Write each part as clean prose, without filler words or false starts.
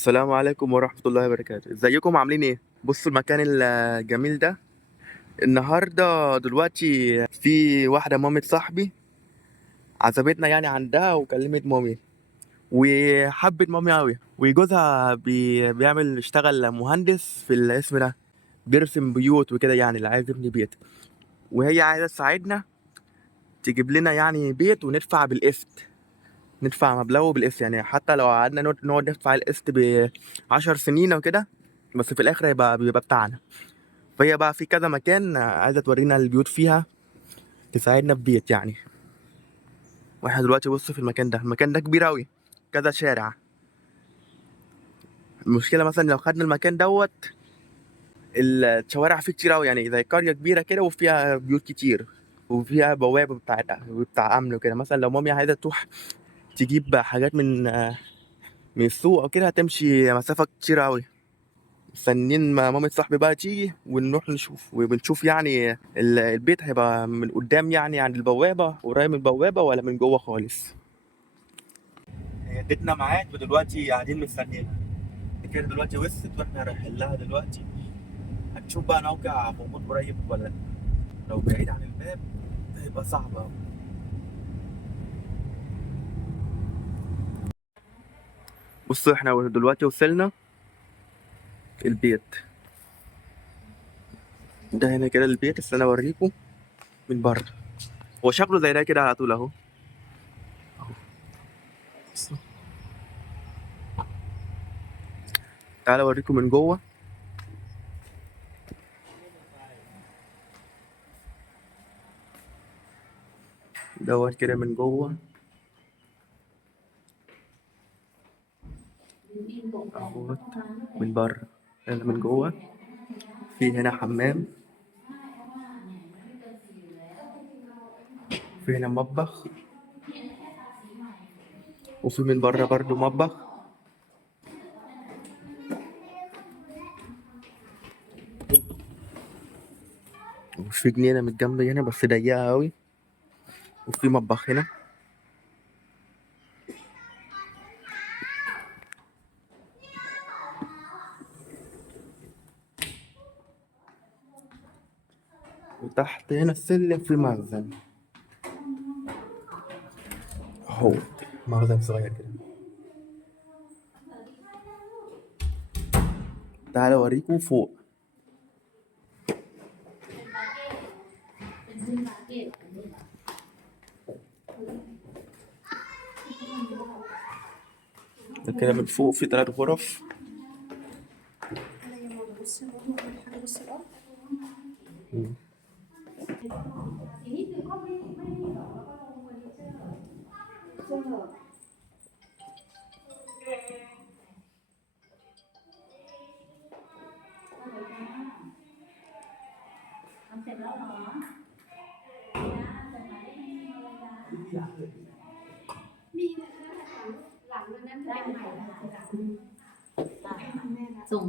السلام عليكم ورحمة الله وبركاته، ازيكم عاملين ايه؟ بصوا المكان الجميل ده. النهاردة دلوقتي في واحدة مامة صاحبي عزمتنا يعني عندها وكلمت مامي وحبت مامي أوي، وجوزها بيعمل اشتغل مهندس في الاسم ده، بيرسم بيوت وكده، يعني اللي عايز يبني بيت، وهي عايزة تساعدنا تجيب لنا يعني بيت وندفع بالقسط، ندفع مبلغه بالقسط، يعني حتى لو قعدنا نقعد ندفع القسط ب10 سنين او كده، بس في الاخر بيبقى بتاعنا. فهي بقى في كذا مكان عايزه تورينا البيوت فيها، تساعدنا في بيت يعني. واحنا دلوقتي بص في المكان ده كبير اوي، كذا شارع. المشكله مثلا لو خدنا المكان دوت، الشوارع فيه كتير اوي، يعني زي قريه كبيره كده وفيها بيوت كتير، وفيها بوابه بتاع امن وكده. مثلا لو مامي عايزه تروح تجيب حاجات من السوق او كده، هتمشي مسافه كتير اوي. مستنيين ما مامة صاحبي بقى تيجي ونروح نشوف، وبنشوف يعني البيت هيبقى من قدام يعني عند البوابة، قريب من البوابة، ولا من جوه خالص. هي ادتنا ميعاد ودلوقتي قاعدين مستنيينها. كده دلوقتي وصلت واحنا رايحين لها دلوقتي. هنشوف بقى موقع موجود قريب ولا لا. لو بعيد عن الباب هيبقى صعب أوي. بصوا احنا دلوقتي وصلنا البيت ده. هنا كده البيت، استنى اوريكم من بره. هو شكله زي ده كده على طول اهو. تعالى اوريكم من جوه دوت كده من جوه اهوت. من بره، هنا من جوه في هنا حمام، في هنا مطبخ، وفي من بره برضو مطبخ، وفي جنينة من الجنب هنا بس ضيقة أوي، وفي مطبخ هنا. وتحت هنا السلم في مخزن اهو، مخزن صغير كده. تعالى أوريكم فوق. ده كده من فوق في 3 غرف. مم.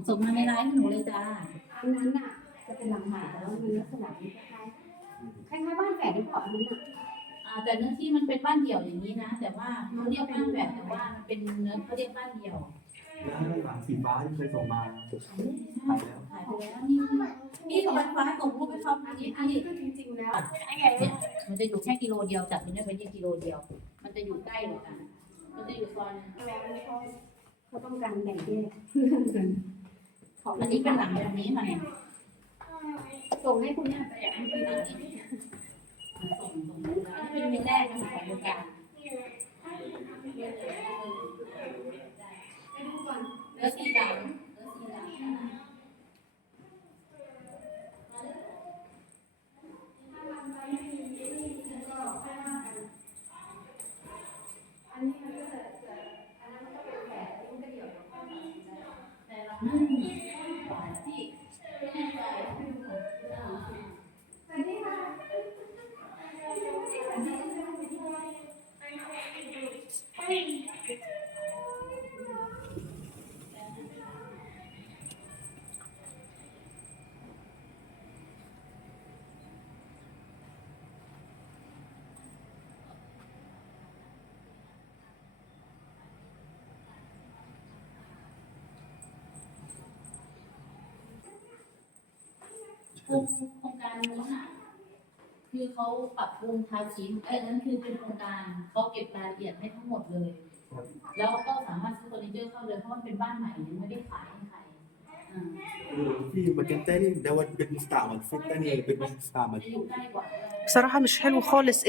ส่งมาในไลน์ให้หนูเลยจ้าอันนั้นน่ะจะเป็นหลังใหม่แต่ว่ามันลักษณะคล้ายๆบ้านแฝดหรือเปล่าอันนั้นน่ะแต่เนื้อที่มันเป็นบ้านเดี่ยวอย่างนี้นะแต่ว่าเขาเรียกบ้านแฝดแต่ว่ามันเป็นเนื้อเขาเรียกบ้านเดี่ยวหลังสีฟ้าที่เคยส่งมาขายไปแล้วนี่ของบ้านฟ้าส่งรูปไปเขาอันนี้ก็จริงๆแล้วเนี่ยมันจะอยู่แค่กิโลเดียวจากตรงนี้ไปนี่กิโลเดียวมันจะอยู่ใกล้เลยค่ะมันจะอยู่ซอยเขาต้องการแบ่งแยกอันนี้เป็นหลังแบบนี้มาเนี่ยส่งให้คุณเนี่ยไปอ่ะให้พี่หลังนี้ส่งอันนี้เป็นเมนแรกนะคะของบริการเนื้อสีดำ โครงการนู้นน่ะคือเขาปรับปรุงทาสีนั่นคือเป็นโครงการเขาเก็บรายละเอียดให้ทั้งหมดเลย แล้วก็สามารถซื้อเฟอร์นิเจอร์เข้าเลยเพราะมันเป็นบ้านใหม่ยังไม่ได้ขายให้ใครفي مكان تاني دوت بيت مستعمل في التاني بيت مش مستعمل อยู่ใกล้กว่า بصراحة مش حلو خالص.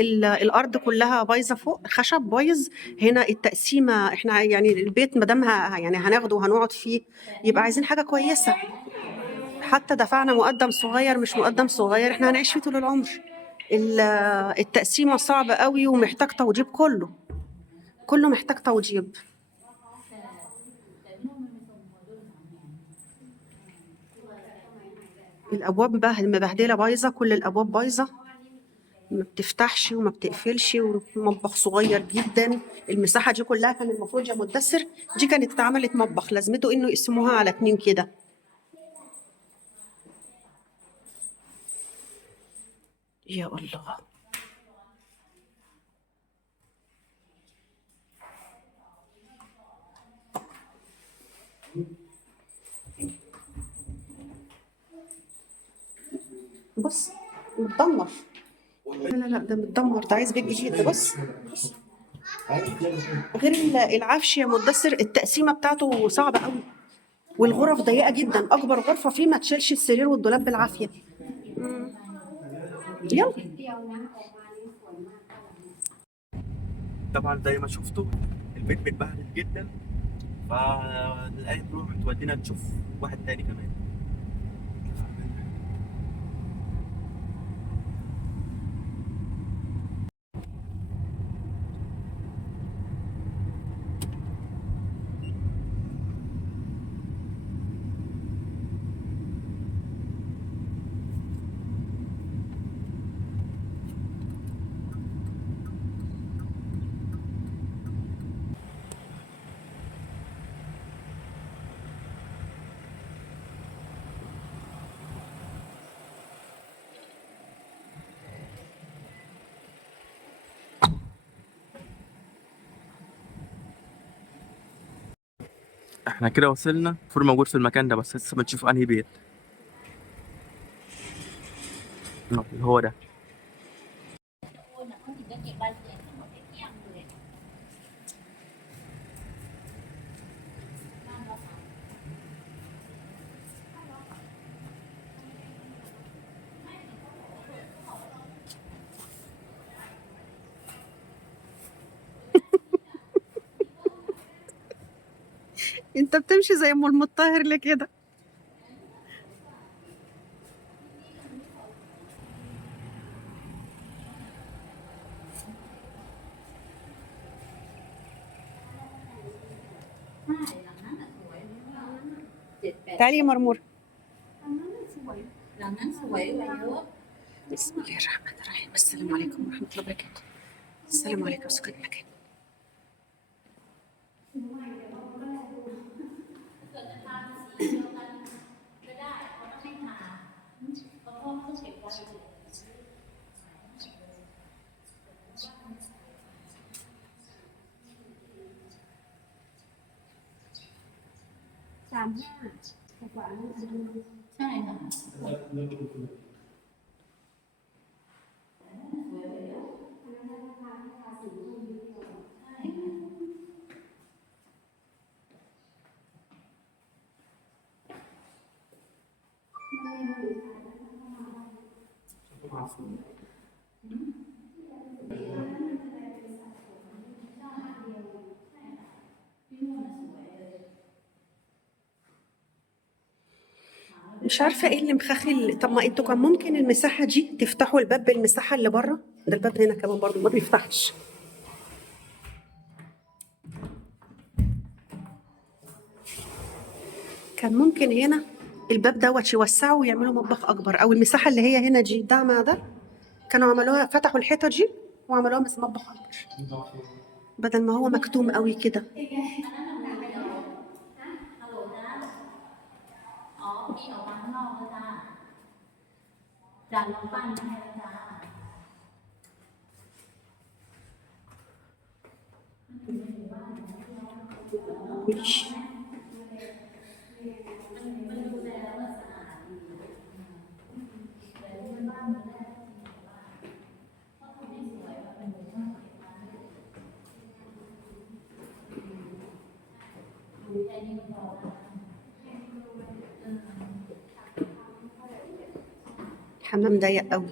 الأرض كلها بايظة فوق، خشب بايظ. هنا التقسيمة إحنا يعني البيت مادامها يعني هناخده وهنقعد فيه يبقى عايزين حاجة كويسة. حتى دفعنا مقدم صغير مش مقدم صغير، إحنا هنعيش فيه طول العمر. التقسيمة صعبة قوي ومحتاج توجيب، كله محتاج توجيب. الأبواب مبهدلة بايظة، كل الأبواب بايظة ما بتفتحش وما بتقفلش، ومطبخ صغير جدا. المساحة دي كلها كان المفروض يا مدثر دي كانت اتعملت مطبخ، لازمته إنه يقسموها على 2 كده. يا الله. بص متدمر. لا ده متدمر، ده عايز بيت جديد. ده بص غير العفش يا مدثر، التقسيمة بتاعته صعبة قوي، والغرف ضيقة جدا. أكبر غرفة فيه ما تشيلش السرير والدولاب بالعافية. يلا. طبعا زي ما شفتوا البيت متبهدل جدا، فالآية تروح تودينا نشوف واحد تاني كمان. احنا كده وصلنا، الفور موجود في المكان ده بس لسه بنشوف انهي بيت. هو ده. انت بتمشي زي ام المطهر ليه كده؟ تعالي يا مرمور. หลังนั้นสวยกว่าเยอะ بسم الله الرحمن الرحيم. السلام عليكم ورحمة الله وبركاته. السلام عليكم. سكت المكان.ใช่ค่ะ مش عارفة ايه اللي مخخل. طب ما انتوا كان ممكن المساحة دي تفتحوا الباب بالمساحة اللي بره ده. الباب هنا كمان برضه ما بيفتحش. كان ممكن هنا الباب دوت يوسعوا ويعملوا مطبخ اكبر، او المساحة اللي هي هنا دي ده مع ده كانوا عملوها، فتحوا الحيطة دي وعملوها بس مطبخ اكبر، بدل ما هو مكتوم قوي كده. อ๋อพี่ออกมาข้างนอกแล้วจ้าจานน้องปั้นให้แล้วจ้า เ الحمام ضيق قوي.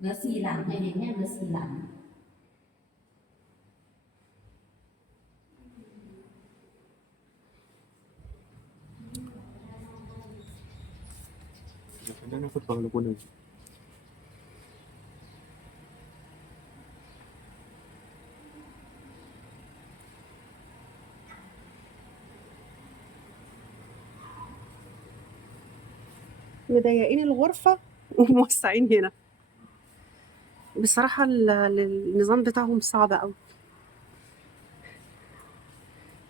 เหลือ4 หลังในเนี่ยเหลือ4 หลัง خلينا ناخد بغلبونة دي. مضيقين الغرفة وموسعين هنا. بصراحة النظام بتاعهم صعب قوي.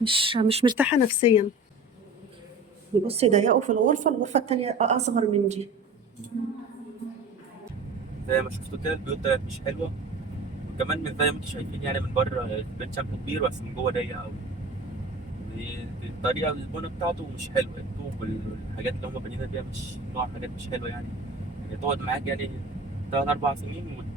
مش مرتاحة نفسيا. بصي ضيقوا في الغرفة التانية أصغر من دي. زي ما شفتوا كده البيوت طلعت مش حلوة، وكمان من زي ما انتوا شايفين يعني من بره البيت شكله كبير بس من جوه ضيق أوي. دي الطريقة البنى بتاعته مش حلوة، الطوب والحاجات اللي هم بانيينها بيها مش نوع حاجات مش حلوة يعني تقعد معاك يعني 3 4 سنين